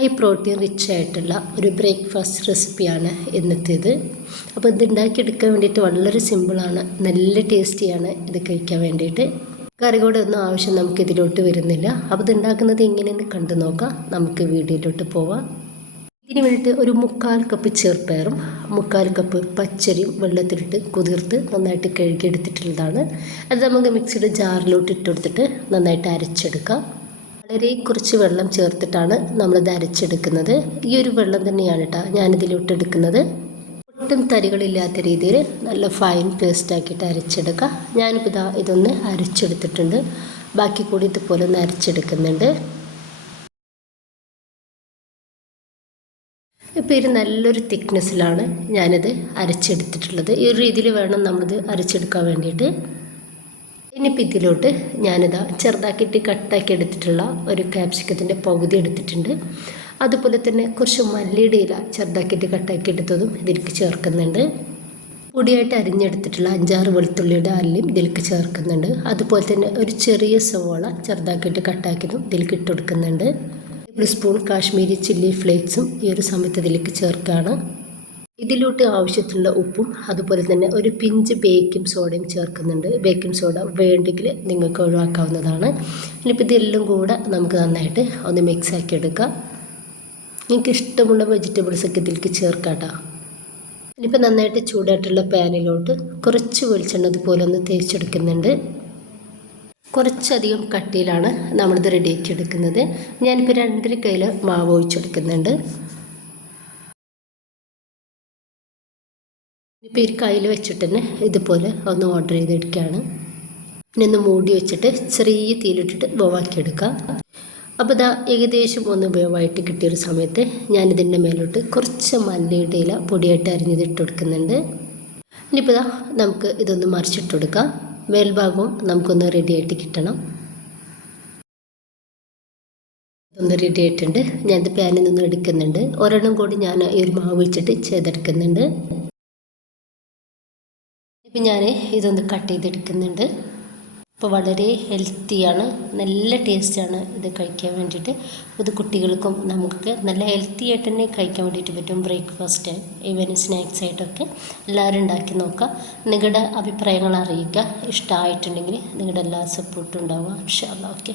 High protein rich ആയിട്ടുള്ള ഒരു breakfast റെസിപ്പിയാണ് ഇന്നത്തേത്. അപ്പോൾ ഇത് ഉണ്ടാക്കിയെടുക്കാൻ വേണ്ടിയിട്ട് വളരെ സിമ്പിളാണ്, നല്ല ടേസ്റ്റിയാണ് ഇത് കഴിക്കാൻ വേണ്ടിയിട്ട്. കറികളുടെ ഒന്നും ആവശ്യം നമുക്ക് ഇതിലോട്ട് വരുന്നില്ല. അപ്പോൾ ഇത് ഉണ്ടാക്കുന്നത് എങ്ങനെയെന്ന് കണ്ടു നോക്കാം. നമുക്ക് വീഡിയോയിലോട്ട് പോവാം. ഇതിന് വേണ്ടിയിട്ട് ഒരു 1/4 കപ്പ് ചെറുപയറും 1/4 കപ്പ് പച്ചരിയും വെള്ളത്തിലിട്ട് കുതിർത്ത് നന്നായിട്ട് കഴുകിയെടുത്തിട്ടുള്ളതാണ്. അത് നമുക്ക് മിക്സിയുടെ ജാറിലോട്ട് ഇട്ടെടുത്തിട്ട് നന്നായിട്ട് അരച്ചെടുക്കാം. വളരെ കുറച്ച് വെള്ളം ചേർത്തിട്ടാണ് നമ്മളിത് അരച്ചെടുക്കുന്നത്. ഈ ഒരു വെള്ളം തന്നെയാണ് കേട്ടോ ഞാനിതിലോട്ടെടുക്കുന്നത്. ഒട്ടും തരികളില്ലാത്ത രീതിയിൽ നല്ല ഫൈൻ പേസ്റ്റ് ആക്കിയിട്ട് അരച്ചെടുക്കുക. ഞാനിപ്പോൾ ഇതൊന്ന് അരച്ചെടുത്തിട്ടുണ്ട്. ബാക്കി കൂടി ഇതുപോലെ ഒന്ന് അരച്ചെടുക്കുന്നുണ്ട്. ഇപ്പോൾ ഇത് നല്ലൊരു തിക്നെസ്സിലാണ് ഞാനിത് അരച്ചെടുത്തിട്ടുള്ളത്. ഈ ഒരു രീതിയിൽ വേണം നമ്മളിത് അരച്ചെടുക്കാൻ വേണ്ടിയിട്ട്. ഇനിയിപ്പോൾ ഇതിലോട്ട് ഞാനിതാ ചെറുതാക്കിയിട്ട് കട്ടാക്കി എടുത്തിട്ടുള്ള ഒരു ക്യാപ്സിക്കത്തിൻ്റെ പകുതി എടുത്തിട്ടുണ്ട്. അതുപോലെ തന്നെ കുറച്ച് മല്ലിയുടെ ഇല ചെറുതാക്കിയിട്ട് കട്ടാക്കി എടുത്തതും ഇതിലേക്ക് ചേർക്കുന്നുണ്ട്. പൊടിയായിട്ട് അരിഞ്ഞെടുത്തിട്ടുള്ള 5-6 വെളുത്തുള്ളിയുടെ അല്ലിയും ഇതിലേക്ക് ചേർക്കുന്നുണ്ട്. അതുപോലെ തന്നെ ഒരു ചെറിയ സവോള ചെറുതാക്കിയിട്ട് കട്ടാക്കിയതും ഇതിലേക്ക് ഇട്ട് കൊടുക്കുന്നുണ്ട്. 1 ടേബിൾ സ്പൂൺ കാശ്മീരി ചില്ലി ഫ്ലേക്സും ഈ ഒരു സമയത്ത് ഇതിലേക്ക് ചേർക്കുകയാണ്. ഇതിലോട്ട് ആവശ്യത്തിലുള്ള ഉപ്പും അതുപോലെ തന്നെ ഒരു പിഞ്ച് ബേക്കിംഗ് സോഡയും ചേർക്കുന്നുണ്ട്. ബേക്കിംഗ് സോഡ വേണ്ടെങ്കിൽ നിങ്ങൾക്ക് ഒഴിവാക്കാവുന്നതാണ്. ഇനിയിപ്പോൾ ഇതെല്ലാം കൂടെ നമുക്ക് നന്നായിട്ട് ഒന്ന് മിക്സ് ആക്കി എടുക്കാം. നിങ്ങൾക്ക് ഇഷ്ടമുള്ള വെജിറ്റബിൾസൊക്കെ ഇതിലേക്ക് ചേർക്കാം കേട്ടോ. ഇനിയിപ്പോൾ നന്നായിട്ട് ചൂടായിട്ടുള്ള പാനിലോട്ട് കുറച്ച് വെളിച്ചെണ്ണ ഇതുപോലെ ഒന്ന് തേച്ചെടുക്കുന്നുണ്ട്. കുറച്ചധികം കട്ടിയിലാണ് നമ്മളിത് റെഡിയാക്കി എടുക്കുന്നത്. ഞാനിപ്പോൾ 2.5 കയ്യിൽ മാവ് ഒഴിച്ചെടുക്കുന്നുണ്ട്. ഇപ്പോൾ ഈ കയ്യിൽ വെച്ചിട്ട് തന്നെ ഇതുപോലെ ഒന്ന് ഓർഡർ ചെയ്തെടുക്കുകയാണ്. ഇനി ഒന്ന് മൂടി വെച്ചിട്ട് ചെറിയ തീയിലിട്ടിട്ട് വേവാക്കിയെടുക്കുക. അപ്പോൾ ഏകദേശം ഒന്ന് വേവായിട്ട് കിട്ടിയൊരു സമയത്ത് ഞാനിതിൻ്റെ മേലോട്ട് കുറച്ച് മല്ലിയുടെ ഇല പൊടിയായിട്ട് അരിഞ്ഞത് ഇട്ട് കൊടുക്കുന്നുണ്ട്. ഇനിയിപ്പോൾ നമുക്ക് ഇതൊന്ന് മറിച്ചിട്ട് കൊടുക്കാം. മേൽഭാഗവും നമുക്കൊന്ന് റെഡിയായിട്ട് കിട്ടണം. ഇതൊന്ന് റെഡി ആയിട്ടുണ്ട്. ഞാനിത് പാനിൽ നിന്ന് എടുക്കുന്നുണ്ട്. ഒരെണ്ണം കൂടി ഞാൻ ഈ ഒരു മാവ് വെച്ചിട്ട് ചെയ്തെടുക്കുന്നുണ്ട്. ഇപ്പം ഞാൻ ഇതൊന്ന് കട്ട് ചെയ്തെടുക്കുന്നുണ്ട്. അപ്പോൾ വളരെ ഹെൽത്തിയാണ്, നല്ല ടേസ്റ്റാണ് ഇത് കഴിക്കാൻ വേണ്ടിയിട്ട്. ഇത് കുട്ടികൾക്കും നമുക്കൊക്കെ നല്ല ഹെൽത്തി ആയിട്ട് തന്നെ കഴിക്കാൻ വേണ്ടിയിട്ട് പറ്റും. ബ്രേക്ക്ഫാസ്റ്റ് ഈവനിങ് സ്നാക്സ് ആയിട്ടൊക്കെ എല്ലാവരും ഉണ്ടാക്കി നോക്കുക. നിങ്ങളുടെ അഭിപ്രായങ്ങൾ അറിയിക്കുക. ഇഷ്ടമായിട്ടുണ്ടെങ്കിൽ നിങ്ങളുടെ എല്ലാ സപ്പോർട്ടും ഉണ്ടാവുക. ഇൻഷാ അല്ലാഹ്. ഓക്കെ.